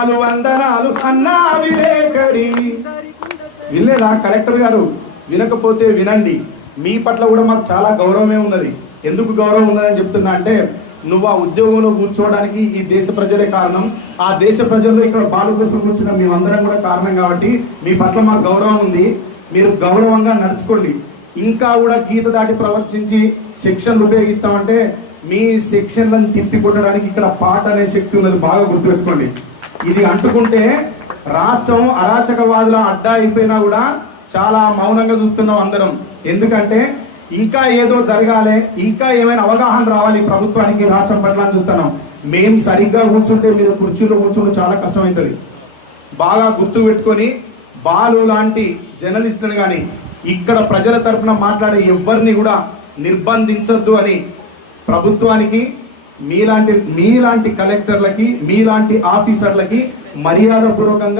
వందనాలు అన్నా విలేకరి. వినలేదా కలెక్టర్ గారు? వినకపోతే వినండి. మీ పట్ల కూడా మాకు చాలా గౌరవమే ఉన్నది. ఎందుకు గౌరవం ఉన్నదని చెప్తున్నా అంటే, నువ్వు ఆ ఉద్యోగంలో కూర్చోవడానికి ఈ దేశ ప్రజలే కారణం. ఆ దేశ ప్రజల్లో ఇక్కడ బాలు కోసం కూర్చున్న మేమందరం కూడా కారణం. కాబట్టి మీ పట్ల మాకు గౌరవం ఉంది. మీరు గౌరవంగా నడుచుకోండి. ఇంకా కూడా గీత దాటి ప్రవర్తించి సెక్షన్లు ఉపయోగిస్తామంటే మీ సెక్షన్లను తిప్పి కొట్టడానికి ఇక్కడ పాట అనే శక్తి ఉన్నది. బాగా గుర్తుపెట్టుకోండి. ఇది అంటుకుంటే రాష్ట్రం అరాచకవాదుల అడ్డా అయిపోయినా కూడా చాలా మౌనంగా చూస్తున్నాం అందరం. ఎందుకంటే ఇంకా ఏదో జరగాలి, ఇంకా ఏమైనా అవగాహన రావాలి ప్రభుత్వానికి, రాష్ట్రం పట్ల చూస్తున్నాం. మేము సరిగ్గా కూర్చుంటే మీరు కుర్చీలో కూర్చుంటే చాలా కష్టమవుతుంది. బాగా గుర్తు పెట్టుకొని బాలు లాంటి జర్నలిస్టులను కానీ ఇక్కడ ప్రజల తరఫున మాట్లాడే ఎవరిని కూడా నిర్బంధించద్దు అని ప్రభుత్వానికి, మీలాంటి కలెక్టర్లకి, మీలాంటి ఆఫీసర్లకి మర్యాదపూర్వకంగా